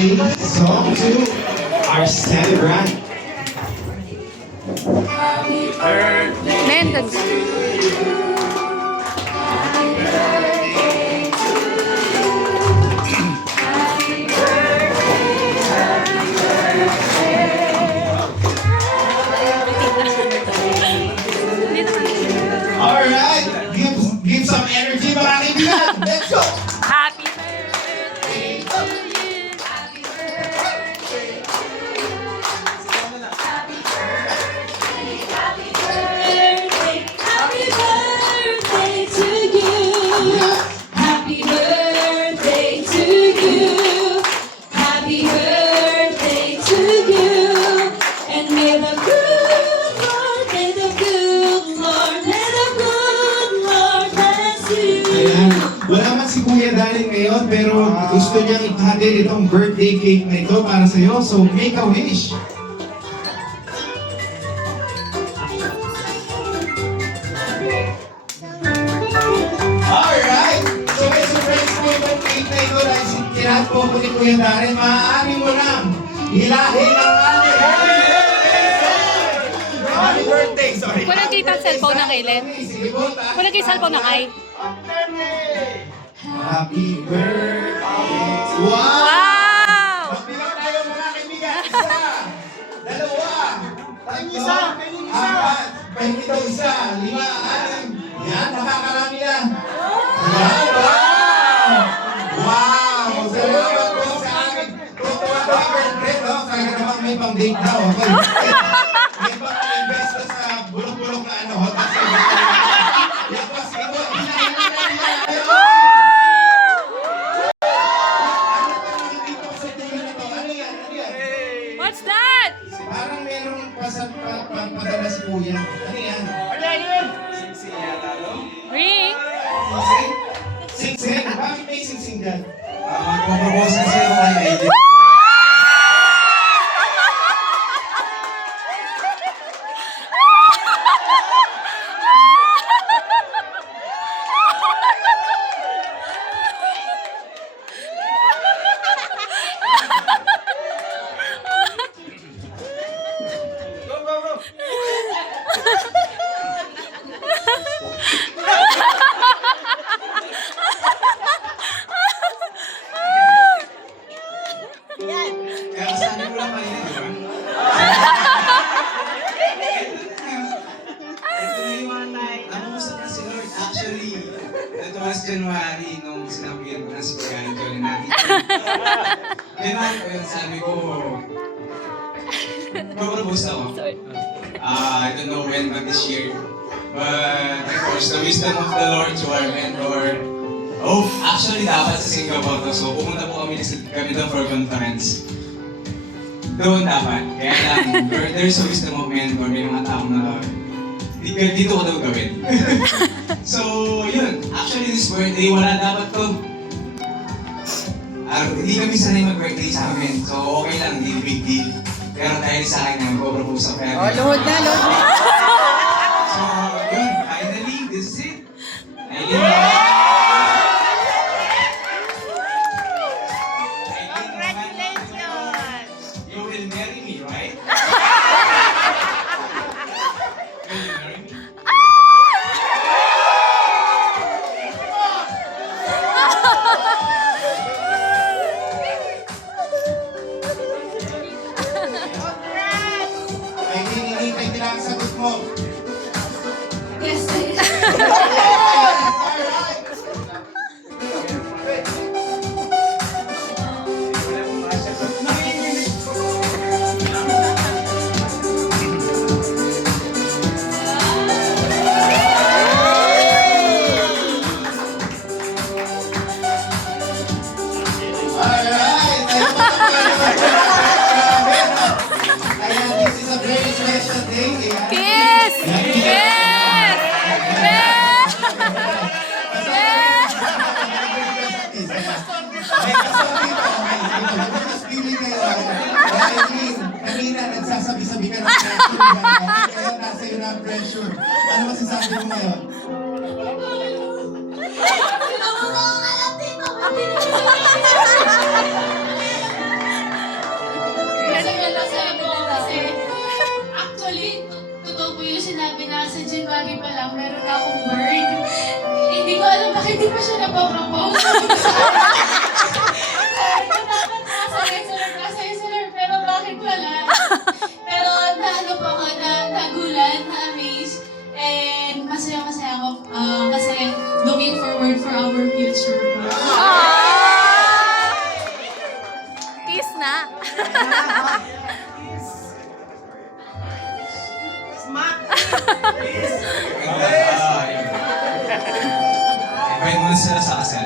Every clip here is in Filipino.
Song to our celebrant. Happy birthday. Maintenance. Alright, give some energy mga kaibigan. Let's go! Happy birthday to you. Happy birthday. Happy birthday. Happy birthday. Happy birthday to you. Happy birthday to you. Happy birthday to you. And may the good Lord, may the good Lord, may the good Lord bless you. Ayan. Wala man si Kuya Daling ngayon, pero gusto niyang ipahatid itong birthday cake na ito para sa'yo. So, make a wish. Alright! So, may surprise po itong cake na ito dahil tinahat po ko ni Kuya Daling. Maaari mo lang hilahin ang ating happy birthday! Happy birthday! Sorry. Walang kita ang cellphone na kailan. Sige po, taas. Walang kita cellphone na kay. Happy birthday! Wow! Wow! Magbilang tayo mga kaibigan. Isa, dalawa, tatlo, apat, pahingin daw isa, lima, anim. Yan, nakakarami na. Yan, wow! Wow! Salamat po sa akin. Tutuwa ko ang girlfriend, no? Talaga naman may pang-date daw. Okay. May pang-invest na sa bulok-bulok na ano. Yan po, sige po. What's that? Parang merong padala si Kuya. Ano yan? Ring? Singsing? Singsing? Bakit may singsing dyan? Magpapropose kasi ako kay Aileen. Kaya sabi ko lang kanina, di ba? Ito na yung nangusap na si Lord. Actually, that was January nung sinabihan ko na si Kuya Johnny natin. Kailangan ko yun, sabi ko, propose ako. I don't know when, but this year. But of course, the wisdom of the Lord to our mentor. Oh, actually dapat sa Singapore to. So pumunta po kami doon for conference. Doon dapat. Kaya lang, there's a wisdom of mentor. May mga taong na dito ko daw gawin. So yun, actually this birthday, wala dapat to. Hindi kami sanay mag-birthday sa amin. So okay lang, hindi big deal. Pero dahil sa akin na mag-propose ako. Load na, load na. So yun, finally, this is it. You will marry me, right? Will you marry me? Ay, hinihintay nila ang sagot mo. Yes, Alright! Ayan, this is a very special day. Yes! Yes! Yes! May kasabi ko. Mas pili kayo. Dahil kanina nagsasabi-sabi ka ng pressure. Kaya nasa iyo na ang pressure. Ano masasabi mo ngayon? po yung sinabi na sa January pa lang, meron na akong bird. Hindi ko alam bakit di pa siya napapropose. Dapat nasa Isolar, pero bakit wala? Pero naano po ako, nagulat, na-amaze. And masaya-masaya ako kasi looking forward for our future. Kiss na. Invite mo na sila sa kasal.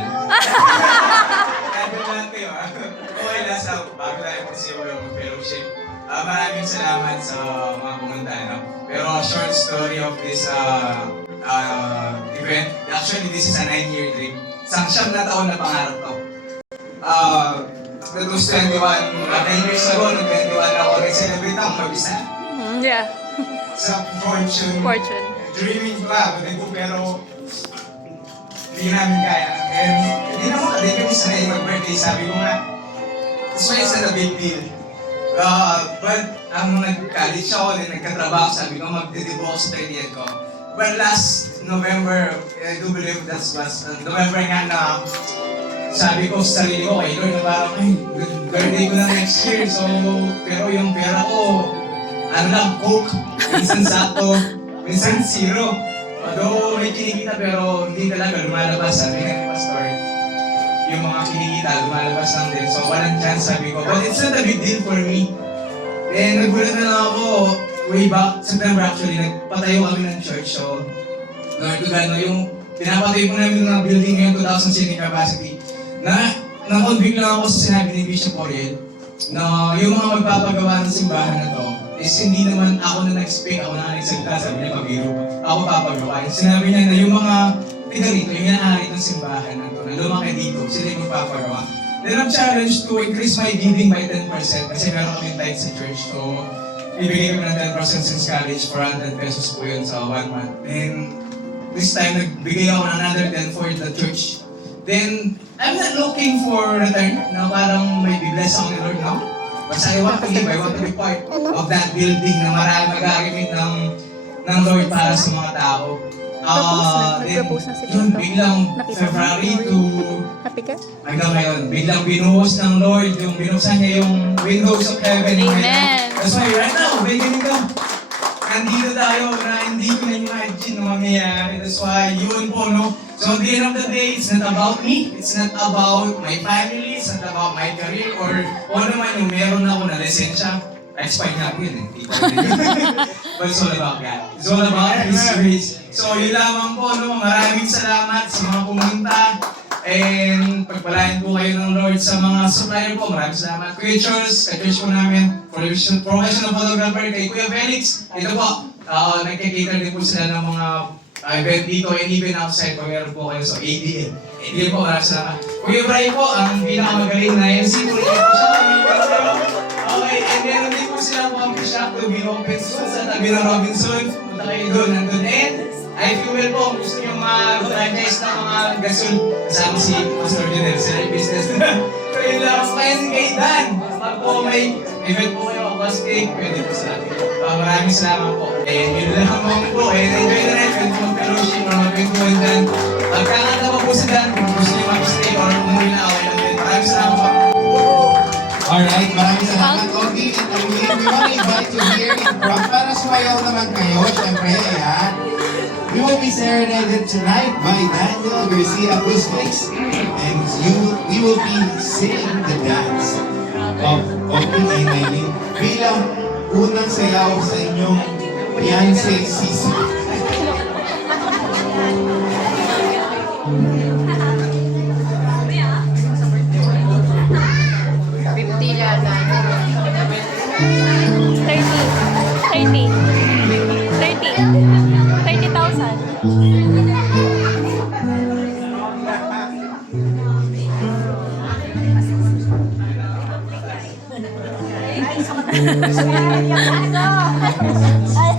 Kaya lang kayo, okay lang sa bago tayo kasi yung fellowship. Maraming salamat sa mga pumunta. No? Pero short story of this event. Actually, this is a 9-year dream. Siyam na taon na pangarap ko. That was 21, 9 years ago, nung 21 ako, nag-celebrate ako mag-isa. Yeah. Sa Fortune. Fortune. Dreaming club, pero hindi namin kaya. And hindi naman din kami sanay mag-birthday. Sabi ko nga, this one is not a big deal. But nag-college ako, then nagkatrabaho, sabi ko magdidibo ako sa 30th ko. But last November, I do believe that's last November nga na sabi ko sa sarili ko, kay Lord, na parang, ay, birthday ko na next year. So, pero yung pera ko, ano lang, Coke, minsan sakto, minsan zero. Although may kinikita pero hindi talaga lumalabas, sabi nga ni Pastor. Yung mga kinikita, lumalabas lang din. So walang chance, sabi ko. But it's not a big deal for me. Then nagulat na lang ako, way back, September actually, nagpatayo kami ng church. So, Lord to God, no, yung pinapatayo po namin ng building ngayon, 2,000 seating capacity. Na-convict lang ako sa sinabi ni Bishop Oriel na yung mga magpapagawa ng simbahan na to is hindi naman ako na nag-speak, ako na nagsalita, sabi niya pabiro. Ako papagawa. Sinabi niya na yung mga tiga rito, yung inaari ng simbahan na to, na lumaki dito, sila yung magpapagawa. Then I'm challenged to increase my giving by 10% kasi meron kami tithe sa church. So, ibigay kami ng 10% since college, 400 pesos po yun sa 1 month. And this time, nagbigay ako ng another 10 for the church. Then, I'm not looking for return na parang may bibless ako ni Lord, no? Basta I want to give, I want to be part of that building na marami magagamit ng Lord para sa mga tao. Nag-propose na si Yun, Tito. biglang Nakita February mo? to Happy ka? hanggang ngayon, biglang binuhos ng Lord, yung binuksan niya yung windows of heaven. Amen. That's why right now, may ganito. Nandito tayo na hindi ko na-imagine na mangyayari. That's why, yun po, no? So at the end of the day, it's not about me. It's not about my family. It's not about my career. Or naman yung meron ako na lisensya. Expired nga po yun eh. Hindi ko rin. But it's all about God. It's all about His grace. So yun lamang po, no? Maraming salamat sa mga pumunta. And pagpalain po kayo ng Lord sa mga supplier po. Maraming salamat. Kuya Charles, ka-church po namin. Professional photographer kay Kuya Felix. Ito po, nagkikater din po sila ng mga event dito and even outside pag meron po kayo. So ADL. ADL po, maraming salamat. Kuya Brian po, ang pinakamagaling na MC po rin po siya. Okay, and meron din po silang coffee shop to be open soon sa tabi ng Robinson. Punta kayo doon, nandun. And I fuel po, gusto nyo mag-franchise ng mga gasol. Kasama si Pastor Junel, sila yung business na. So yun lang, kaya kay Dan. Pag po may event po kayo, bus cake, pwede po sa atin. Maraming salamat po. And yun lang mga po. And enjoy the night, pwede po mag-fellowship or mag-kwentuhan Dan. Pagkakanta pa po si Dan, kung gusto nyo mag-stay or umuwi na away lang din. Maraming salamat po. Alright, maraming salamat, Ogie. And we want to invite you here in front. Para sumayaw naman kayo, syempre, ayan. We will be serenaded tonight by Daniel Garcia Acoustics. And we will be singing the dance of Ogie and Eileen bilang unang sayaw sa inyong fiancé season. Ay,